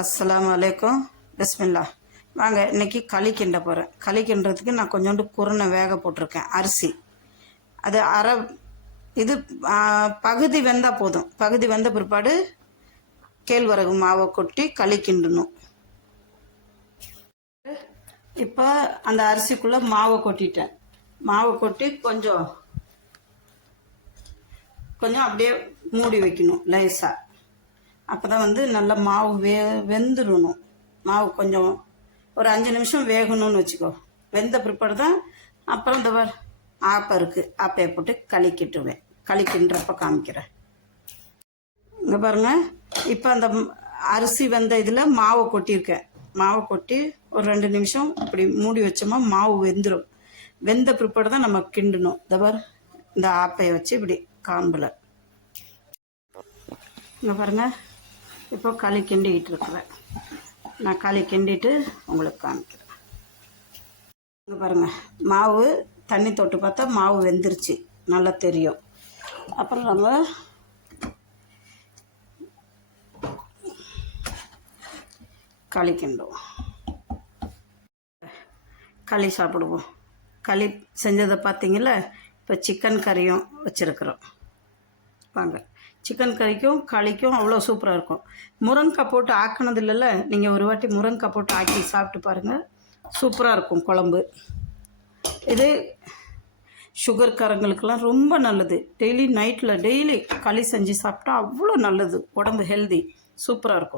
அஸ்ஸலாமு அலைக்கும். பிஸ்மில்லா. வாங்க இன்றைக்கி களி கிண்ட போகிறேன். களி கிண்டுறதுக்கு நான் கொஞ்சோண்டு குருணை வேக போட்டிருக்கேன். அரிசி அது இது பகுதி வெந்தால் போதும். பகுதி வெந்த பிற்பாடு கேழ்வரகு மாவை கொட்டி களி கிண்டணும். இப்போ அந்த அரிசிக்குள்ளே மாவை கொட்டிட்டேன். மாவை கொட்டி கொஞ்சம் அப்படியே மூடி வைக்கணும் லேசாக. அப்போ தான் நல்லா மாவு வெந்துடணும். மாவு கொஞ்சம் ஒரு 5 நிமிஷம் வேகணும்னு வச்சுக்கோ. வெந்த பிற்பாடு தான் அப்புறம் இந்த ஆப்பை இருக்குது, ஆப்பையை போட்டு களிக்கிட்டுவேன். களிக்கின்றப்ப காமிக்கிறேன். இங்கே பாருங்கள், இப்போ அந்த அரிசி வெந்த இதில் மாவை கொட்டியிருக்கேன். மாவை கொட்டி ஒரு 2 நிமிஷம் இப்படி மூடி வச்சோமா மாவு வெந்துடும். வெந்த பிற்பாடு தான் நம்ம கிண்டணும். இந்த ஆப்பையை வச்சு இப்படி காம்பில் இங்கே பாருங்கள். இப்போ களி கிண்டிக்கிட்டு இருக்கிறேன். நான் களி கிண்டிட்டு உங்களுக்கு காமிக்கிறேன். இங்கே பாருங்கள், மாவு தண்ணி தொட்டு பார்த்தா மாவு வெந்துருச்சு, நல்லா தெரியும். அப்புறம் நம்ம களி கிண்டுவோம், களி சாப்பிடுவோம். களி செஞ்சதை பார்த்தீங்களா? இப்போ சிக்கன் கறியும் வச்சுருக்குறோம். வாங்க, சிக்கன் கறிக்கும் களிக்கும் அவ்வளோ சூப்பராக இருக்கும். முருங்கைக்காய் போட்டு ஆக்கினது இல்லைல்ல, நீங்கள் ஒரு வாட்டி முருங்கைக்காய் போட்டு ஆக்கி சாப்பிட்டு பாருங்கள், சூப்பராக இருக்கும் குழம்பு. இது சுகர்காரங்களுக்கெல்லாம் ரொம்ப நல்லது. டெய்லி நைட்டில் டெய்லி களி செஞ்சு சாப்பிட்டா அவ்வளோ நல்லது, உடம்பு ஹெல்தி, சூப்பராக இருக்கும்.